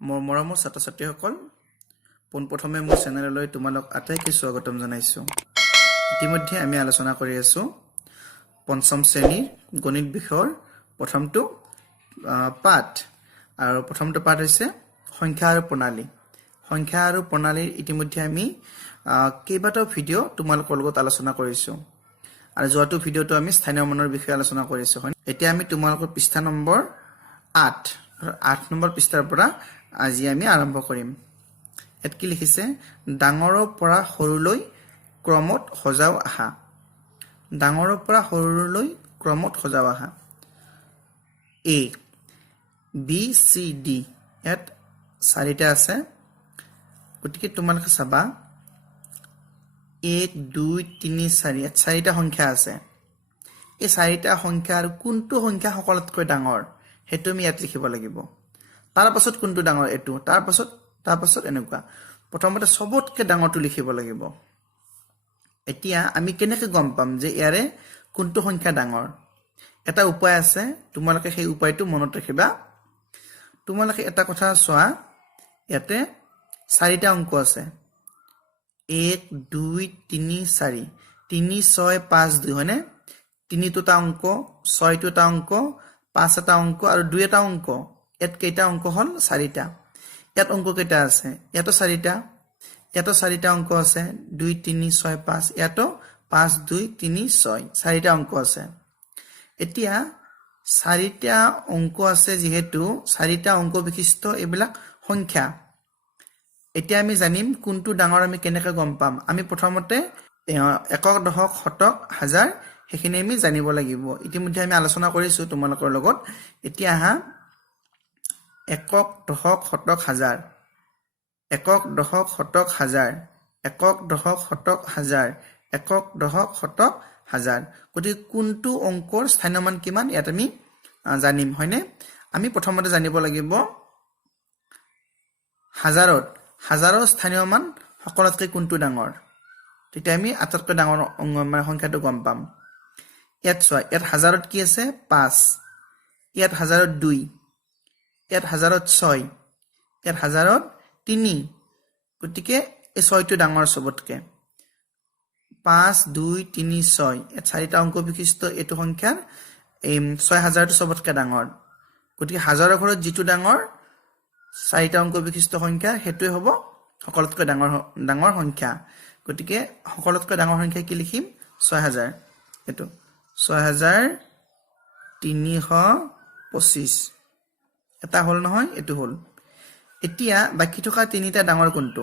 মোৰ মৰমৰ ছাত্ৰ-ছাত্ৰীসকল পোনপ্ৰথমে মোৰ চেনেললৈ তোমালোক আটাইকে স্বাগতম জনাইছো। ইতিমধ্যে আমি আলোচনা কৰি আছো পঞ্চম শ্ৰেণীৰ গণিত বিষয়ৰ প্ৰথমটো পাঠ আৰু প্ৰথমটো পাঠ হৈছে সংখ্যা আৰু প্ৰণালী। সংখ্যা আৰু প্ৰণালীৰ ইতিমধ্যে আমি কেইবাটাও ভিডিঅ' তোমালোকৰ লগত আলোচনা কৰিছো আৰু যোৱাটো ভিডিঅ'টো আমি স্থানীয় মানৰ বিষয়ে আলোচনা কৰিছো। এতিয়া আমি তোমালোকৰ পৃষ্ঠা নম্বৰ 8 নম্বৰ পৃষ্ঠাৰ পৰা আজি আমি আৰম্ভ কৰিম। ইয়াত কি লিখিছে? ডাঙৰৰ পৰা সৰুলৈ ক্ৰমত সজাও আহা। ডাঙৰৰ পৰা সৰুলৈ ক্ৰমত সজাও আহা। A B C D ইয়াত চাৰিটা আছে। গতিকে তোমালোকে চাবা 1 2 3 4 ইয়াত চাৰিটা সংখ্যা আছে। এই চাৰিটা সংখ্যাৰ কোনটো সংখ্যা সকলোতকৈ ডাঙৰ হেতু আমি ইয়াত লিখিব লাগিব। তাৰ পাছত কোনটো ডাঙৰ এটো, তাৰ পাছত এনেকুৱা। প্ৰথমতে সবতকৈ ডাঙৰটো লিখিব লাগিব। এতিয়া আমি কেনেকৈ গম পাম যে ইয়াৰে কোনটো সংখ্যা ডাঙৰ? এটা উপায় আছে, তোমালোকে সেই উপায়টো মনত ৰাখিবা। তোমালোকে এটা কথা চোৱা, ইয়াতে চাৰিটা অংক আছে। 1 2 3 4 3 6 5 2 হয়নে? 3টো এটা অংক, 6টো এটা অংক, 5 এটা অংক আৰু 2 এটা অংক। ইয়াত কেইটা অংক হল? চাৰিটা। ইয়াত অংক কেইটা আছে? ইয়াতো চাৰিটা। ইয়াতো চাৰিটা অংক আছে, 2 3 6 5। ইয়াতো 5 2 3 6 চাৰিটা অংক আছে। এতিয়া চাৰিটা অংক আছে যেহেতু চাৰিটা অংক বিশিষ্ট এইবিলাক সংখ্যা। এতিয়া আমি জানিম কোনটো ডাঙৰ আমি কেনেকৈ গম পাম। আমি প্ৰথমতে একক, দশক, শতক, হাজাৰ সেইখিনি আমি জানিব লাগিব। ইতিমধ্যে আমি আলোচনা কৰিছো তোমালোকৰ লগত। এতিয়া আহা একক, দশক, শতক, হাজাৰ। একক, দশক, শতক, হাজাৰ। একক, দশক, শতক, হাজাৰ। একক, দশক, শতক, হাজাৰ। গতিকে কোনটো অংকৰ স্থানীয় মান কিমান ইয়াত আমি জানিম, হয়নে? আমি প্ৰথমতে জানিব লাগিব হাজাৰৰ স্থানীয় মান সকলোতকৈ কোনটো ডাঙৰ। তেতিয়া আমি আটাইতকৈ ডাঙৰ সংখ্যাটো গম পাম। ইয়াত চোৱা, ইয়াত হাজাৰত কি আছে? 5। ইয়াত হাজাৰত 2। ইয়াত হাজাৰত 6। ইয়াত হাজাৰত 3। গতিকে এই 6টো ডাঙৰ সবতকৈ। 5 2 3 6 ইয়াত চাৰিটা অংক বিশিষ্ট এইটো সংখ্যাৰ 6000টো সবতকৈ ডাঙৰ। গতিকে হাজাৰৰ ঘৰত যিটো ডাঙৰ চাৰিটা অংক বিশিষ্ট সংখ্যা সেইটোৱে হ'ব সকলোতকৈ ডাঙৰ সংখ্যা। গতিকে সকলোতকৈ ডাঙৰ সংখ্যা কি লিখিম? 6000। এইটো 6325 এটা হল নহয়, এইটো হল। এতিয়া বাকি থকা তিনিটা ডাঙৰ কোনটো?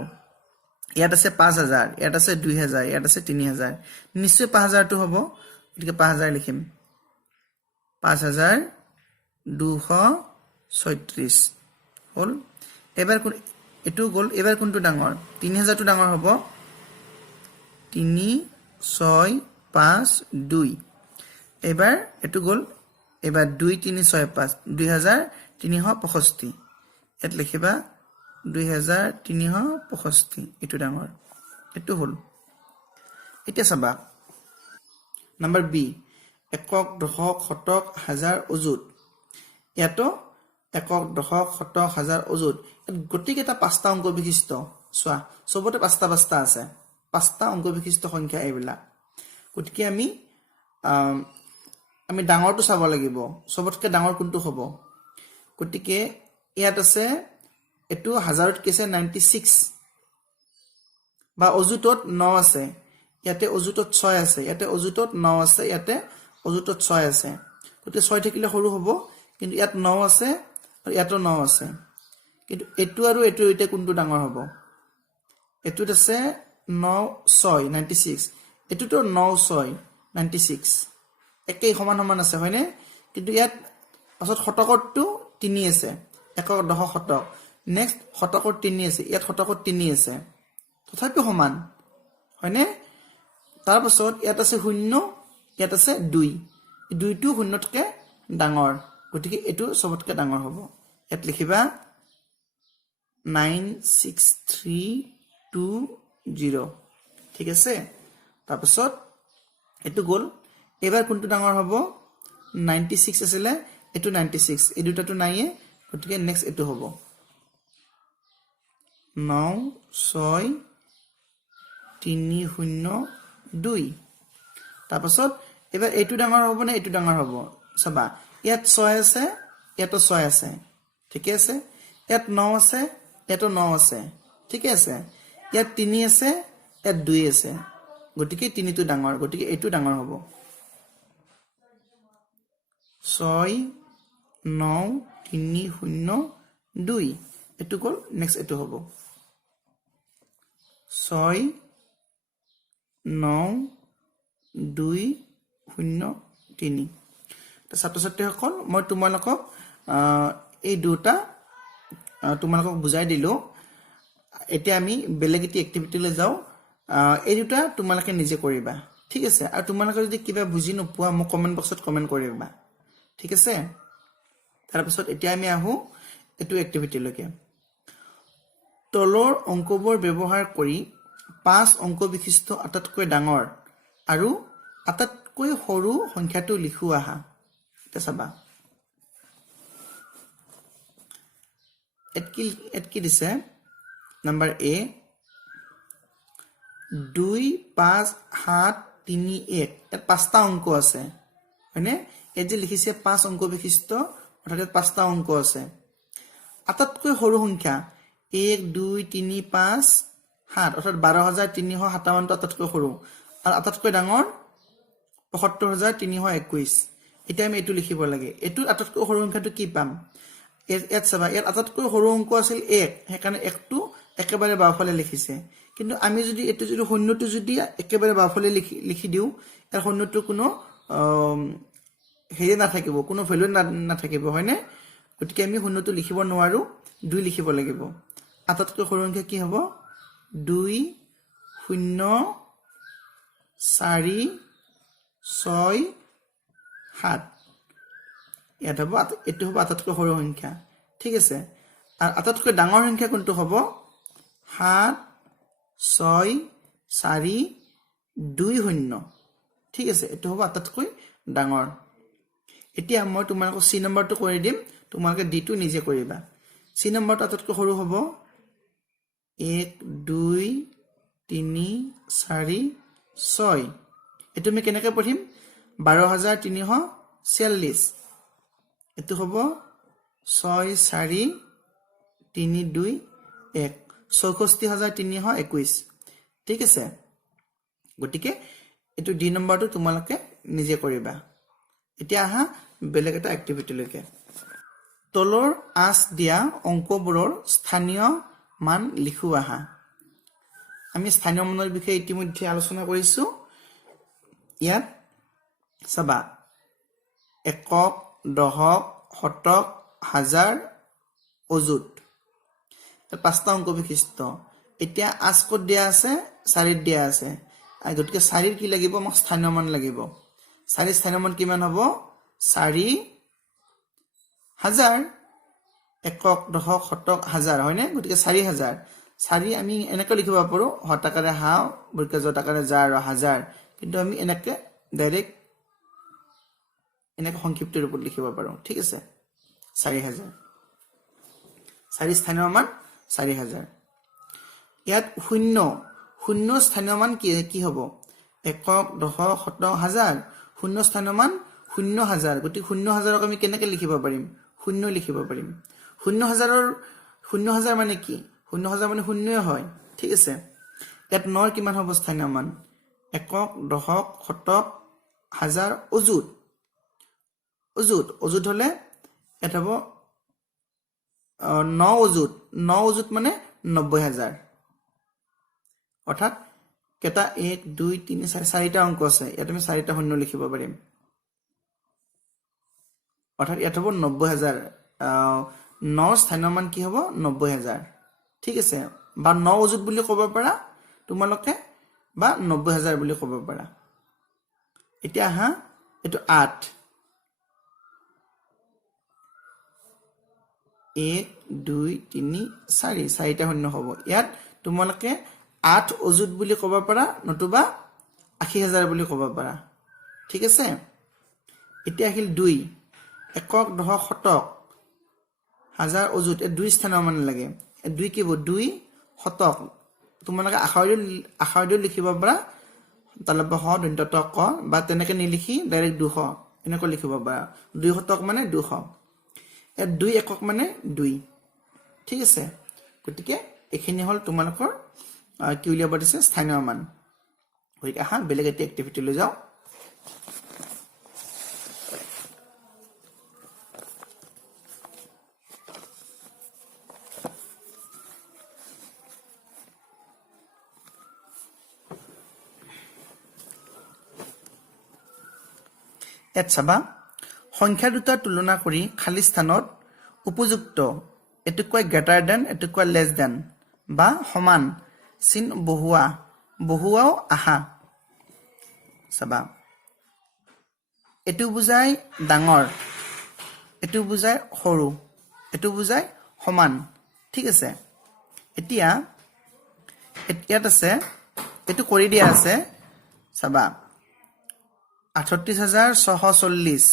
ইয়াত আছে 5000, ইয়াত আছে 2000, ইয়াত আছে 3000। নিশ্চয় 5000টো হ'ব। গতিকে 5000 লিখিম। 5236 হল। এবাৰ এইটো গ'ল। এবাৰ কোনটো ডাঙৰ? 3000টো ডাঙৰ হ'ব। 3 6 5 2। এবাৰ এইটো গ'ল। এবাৰ 2 3 6 5 2365। ইয়াত লিখিবা 2365। এইটো ডাঙৰ, এইটো হল। এতিয়া চাবা নম্বৰ বি, একক, দশক, শতক, হাজাৰ, অযুত। ইয়াতো একক, দশক, শতক, হাজাৰ, অযুত। গোটেইকেইটা 5টা অংক বিশিষ্ট। চোৱা, চবতে 5টা আছে। 5টা অংক বিশিষ্ট সংখ্যা এইবিলাক। গতিকে আমি ডাঙৰটো চাব লাগিব। সবতকৈ ডাঙৰ কোনটো হ'ব? গতিকে ইয়াত আছে, এইটো হাজাৰত কি আছে? 96। বা অযুতত 9 আছে। ইয়াতে অযুতত 6 আছে। ইয়াতে অযুতত 9 আছে। ইয়াতে অযুতত 6 আছে। গতিকে 6 থাকিলে সৰু হ'ব। কিন্তু ইয়াত 9 আছে আৰু ইয়াতো 9 আছে। কিন্তু এইটো আৰু এইটো এতিয়া কোনটো ডাঙৰ হ'ব? এইটোত আছে 9 6 96। এইটোতো 9 6 96। একেই সমান আছে, হয়নে? কিন্তু ইয়াত পাছত শতকতটো 3 আছে। একক, দশক, শতক। নেক্সট শতকত 3 আছে। ইয়াত শতকত 3 আছে। তথাপিও সমান, হয়নে? তাৰপাছত ইয়াত আছে 0, ইয়াত আছে 2। 2টো 0তকৈ ডাঙৰ। গতিকে এইটো সবতকৈ ডাঙৰ হ'ব। ইয়াত লিখিবা 96320। ঠিক আছে? তাৰপাছত এইটো গ'ল। এবাৰ কোনটো ডাঙৰ হ'ব? 96 আছিলে, এইটো 96। এই দুটাটো নাইয়ে, গতিকে নেক্সট এইটো হ'ব। 9 6 3 0 2 তাৰপাছত এবাৰ এইটো ডাঙৰ হ'ব নে এইটো ডাঙৰ হ'ব চাবা ইয়াত 6 আছে ইয়াতো 6 আছে ঠিক আছে ইয়াত 9 আছে ইয়াতো 9 আছে ঠিক আছে ইয়াত 3 আছে ইয়াত 2 আছে গতিকে 3 টো ডাঙৰ গতিকে এইটো ডাঙৰ হ'ব 6 9 3 0 2 এটো গল নেক্সট এটো হ'ব 6 9 2 0 3 তো ছাত্ৰ-ছাত্ৰীসকল মই তোমালোকক এই দুটা তোমালোকক বুজাই দিলো এতিয়া আমি বেলেগ এটি এক্টিভিটিলৈ যাও এই দুটা তোমালোকে নিজে কৰিবা ঠিক আছে আৰু তোমালোকে যদি কিবা বুজি নোপোৱা মোক কমেন্ট বক্সত কমেন্ট কৰিবা ঠিক আছে তাৰ পিছত এতিয়া আমি আহো এটো এক্টিভিটিলৈকে তলৰ অংকবোৰ ব্যৱহাৰ কৰি 5 অংক বিশিষ্ট আটাইতকৈ ডাঙৰ আৰু আটাইতকৈ সৰু সংখ্যাটো লিখোৱা আহা এটা চাবা এত কি দিছে নাম্বাৰ এ 2 5 7 3 1 এত পাঁচটা অংক আছে হয়নে এই যে লিখিছে 5 অংক বিশিষ্ট অৰ্থাৎ পাঁচটা অংক আছে আটাইতকৈ সৰু সংখ্যা 1 2 3 5 7 অৰ্থাৎ 12357 টো আটাইতকৈ সৰু আৰু আটাইতকৈ ডাঙৰ 75321 এতিয়া আমি এটো লিখিব লাগে এটো আটাইতকৈ সৰু সংখ্যাটো কি পাম ইয়াত চাবা ইয়াত আটাইতকৈ সৰু অংক আছিল 1 হেকাৰণে 1 টো একেবাৰে বাওফালে লিখিছে কিন্তু আমি যদি এটো যদি শূন্যটো যদি একেবাৰে বাওফালে লিখি দিও এৰ শূন্যটো কোনো হেৰি নাথাকিব কোনো ভ্যালু নাথাকিব হয়নে গতিকে আমি শূন্যটো লিখিব নোৱাৰো 2 লিখিব লাগিব আটাইতকৈ সৰু সংখ্যা কি হ'ব 2 0 4 6 7 ইয়াত হ'ব এটো হ'ব আটাইতকৈ সৰু সংখ্যা ঠিক আছে আৰু আটাইতকৈ ডাঙৰ সংখ্যা কোনটো হ'ব 7 6 4 2 0 ঠিক আছে এটো হ'ব আটাইতকৈ ডাঙৰ এতিয়া মই তোমালোকক সি নম্বৰটো কৰি দিম তোমালোকে ডি টো নিজে কৰিবা সি নম্বৰটো আটাইতকৈ সৰু হ'ব 1 2 3 4 6 এটো আমি কেনেকৈ পঢ়িম 12346 এটো হ'ব 6 4 3 2 1 64321 ঠিক আছে গতিকে এটো ডি নম্বৰটো তোমালোকে নিজে কৰিবা এতিয়া আহা বেলেগ এটা এক্টিভিটি লৈকে তলৰ আঁচ দিয়া অংকবোৰৰ স্থানীয় মান লিখোৱা আহা আমি স্থানীয় মানৰ বিষয়ে ইতিমধ্যে আলোচনা কৰিছো ইয়াত চাবা একক দশক শতক হাজাৰ অযুত পাঁচটা অংক বিশিষ্ট এতিয়া আঁচ ক'ত দিয়া আছে 4 দিয়া আছে আৰু গতিকে 4 কি লাগিব মোক স্থানীয় মান লাগিব 4 স্থানীয় মান কিমান হ'ব 4000 একক দশক শতক হাজাৰ হয়নে গতিকে 4000 4 আমি এনেকৈ লিখিব পাৰো হতাকাৰে হাও বৰ্গ জটাকাৰে জাৰ আৰু হাজাৰ কিন্তু আমি এনেকৈ ডাইৰেক্ট এনেকৈ সংক্ষিপ্ত ৰূপত লিখিব পাৰো ঠিক আছে 4000 4 স্থানীয় মান 4000 ইয়াত শূন্য শূন্য স্থানীয় মান কি হ'ব একক দশক শতক হাজাৰ শূন্য স্থানীয় মান 00000 গতিকে 00000ক আমি কেনেকৈ লিখিব পাৰিম শূন্য লিখিব পাৰিম 00000 মানে কি 00000 মানে শূন্যই হয় ঠিক আছে ইয়াত 9 কিমান হ'ব স্থানীয় মান একক দশক শতক হাজাৰ অযুত অযুত হলে এটা হ'ব 9 অযুত মানে 90000 অৰ্থাৎ কেটা 1 2 3 4 চাৰিটা অংক আছে ইয়াত আমি চাৰিটা শূন্য লিখিব পাৰিম অৰ্থাৎ ইয়াত হ'ব 90000 9 স্থানীয় মান কি হ'ব 90000 ঠিক আছে বা 9 অযুত বুলি ক'ব পাৰা তোমালোকে বা 90000 বুলি ক'ব পাৰা এতিয়া হা এটো 8 1 2 3 4 চাৰিটা শূন্য হ'ব ইয়াত তোমালোকে 8 অযুত বুলি ক'ব পাৰা নতুবা 80000 বুলি ক'ব পাৰা ঠিক আছে এতিয়া আহিল 2 একক দশক শতক হাজাৰ অযুত 2 স্থানীয় মান লাগে 2 কি হ'ব 2 শতক তোমালোকে আখৰেদি লিখিব পাৰা তালব্য হ দন্ত্যত ক বা তেনেকৈ নিলিখি ডাইৰেক্ট 200 এনেকৈ লিখিব পাৰা 2 শতক মানে 200 এ 2 একক মানে 2 ঠিক আছে গতিকে এখিনি হল তোমালোকৰ কি উলিয়াব দিছে স্থানীয় মান গতিকে আহা বেলেগ এটা এক্টিভিটি লৈ যাও ইয়াত চাবা সংখ্যা দুটা তুলনা কৰি খালী স্থানত উপযুক্ত এটু কয় গ্ৰেটাৰ দেন এটু কয় লেছ দেন বা সমান চিন বহুৱাও আহা চাবা এটু বুজাই ডাঙৰ এটু বুজাই সৰু এটু বুজাই সমান ঠিক আছে এতিয়া ইয়াত আছে এটু কৰি দিয়া আছে চাবা 38640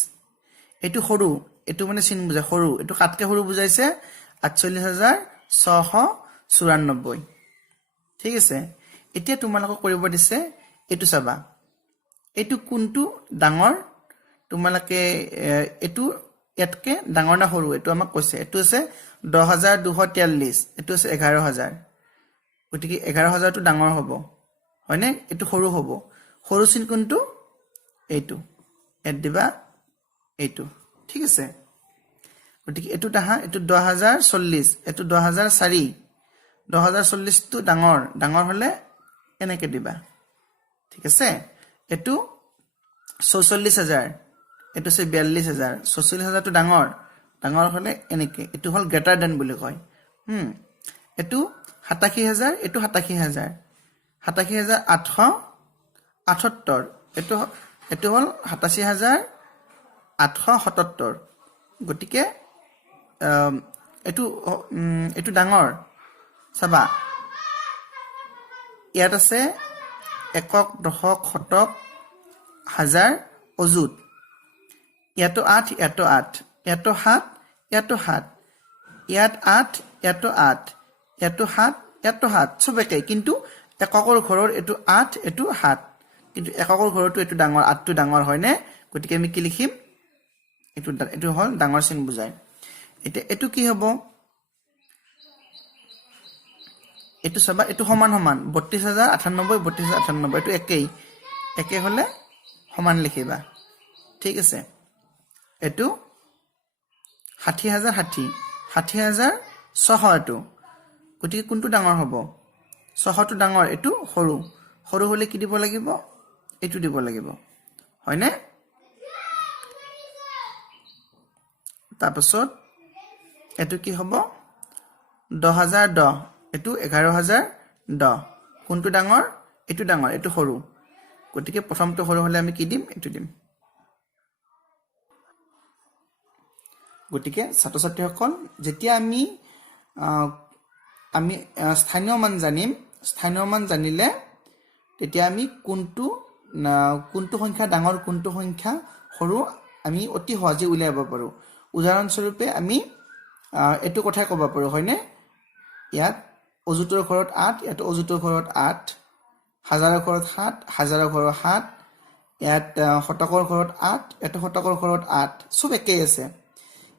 এটু সৰু এটু মানে চিন বুজাই সৰু এটু কাটকে সৰু বুজাইছে 48694 ঠিক আছে এতিয়া তোমালোকক কৰিব দিছে এটু চাবা এটু কোনটো ডাঙৰ তোমালোকে এটু ইয়াতকে ডাঙৰ না সৰু এটু আমাক কৈছে এটু আছে 10243 এটু আছে 11000 গতিকে 11000 টো ডাঙৰ হ'ব হয়নে এটু সৰু হ'ব সৰু চিন কোনটো এইটো এড দিবা এইটো ঠিক আছে গতিকে এটু তাহা এটু 10040 এটু 10004 10040 টো ডাঙৰ হলে এনেকে দিবা ঠিক আছে এটু 44000 এটু আছে 42000 44000 টো ডাঙৰ হলে এনেকে এটু হল গ্ৰেটাৰ দেন বুলি কয় এটু 87000 এটু 87000 87878 এটু হল 87877 গতিকে এটু ডাঙৰ চাবা ইয়াত আছে একক দশক শতক হাজাৰ অযুত ইয়াতো 8 ইয়াতো 8 ইয়াতো 7 ইয়াতো 7 ইয়াত 8 ইয়াতো 8 ইয়াতো 7 ইয়াতো 7 সবকে কিন্তু এককৰ ঘৰৰ এটু 8 এটু 7 কিন্তু এককৰ ঘৰটো এটু ডাঙৰ 8 টো ডাঙৰ হয় নে গতিকে আমি কি লিখিম এটু হল ডাঙৰ চিন বুজায় এটা এটু কি হ'ব এটু সবা এটু সমান 32098 32098 এটু একে হলে সমান লিখিবা ঠিক আছে এটু 60060 এটু গতিকে কোনটো ডাঙৰ হ'ব 600 টো ডাঙৰ এটু সৰু হলে কি দিব লাগিব এটু দিব লাগিব হয়নে তাৰপাছত এটু কি হ'ব 10010 এটু 11010 কোনটো ডাঙৰ এটু সৰু গতিকে প্ৰথমটো সৰু হলে আমি কি দিম এটু দিম গতিকে ছাত্ৰ ছাত্ৰীসকল যেতিয়া আমি স্থানীয় মান জানিলে তেতিয়া আমি কোনটো সংখ্যা ডাঙৰ কোনটো সংখ্যা সৰু আমি অতি সহজে উলিয়াব পাৰো উদাহৰণ স্বৰূপে আমি এটু কথাই ক'ব পাৰো হয়নে ইয়াত অযুতৰ ঘৰত 8 ইয়াত অযুতৰ ঘৰত 8 হাজাৰৰ ঘৰত 7 হাজাৰৰ ঘৰত 7 ইয়াত শতকৰ ঘৰত 8 ইয়াত শতকৰ ঘৰত 8 সব একেই আছে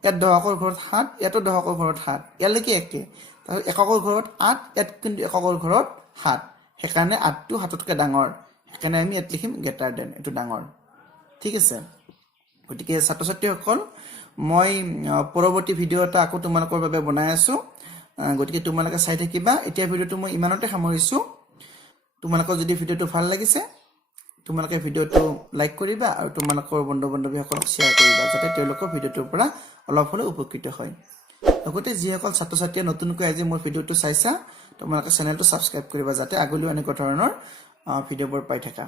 ইয়াত দশকৰ ঘৰত 7 ইয়াত দশকৰ ঘৰত 7 ইয়ালৈকে একে তাৰ এককৰ ঘৰত 8 ইয়াত কিন্তু এককৰ ঘৰত 7 হেকাৰণে 8 টো 7 তকৈ ডাঙৰ হেকাৰণে আমি ইয়াত লিখিম গ্ৰেটাৰ দেন এটু ডাঙৰ ঠিক আছে গতিকে ছাত্ৰ ছাত্ৰীসকল মই পৰৱৰ্তী ভিডিও এটা আকৌ তোমালোকৰ বাবে বনাই আছো গতিকে তোমালোকে চাই থাকিবা এতিয়া ভিডিওটো মই ইমানতে সামৰিছো তোমালোকৰ যদি ভিডিওটো ভাল লাগিছে তোমালোকে ভিডিওটো লাইক কৰিবা আৰু তোমালোকৰ বন্ধু-বান্ধৱীসকলক শ্বেয়াৰ কৰিবা যাতে তেওঁলোকৰ ভিডিওটোৰ পৰা অলপ হলে উপকৃত হয় লগতে যিসকল ছাত্ৰ ছাত্ৰীয়ে নতুনকৈ আজি মোৰ ভিডিওটো চাইছা তোমালোকে চেনেলটো সাবস্ক্ৰাইব কৰিবা যাতে আগলৈও এনেকুৱা ধৰণৰ ভিডিওবোৰ পাই থাকা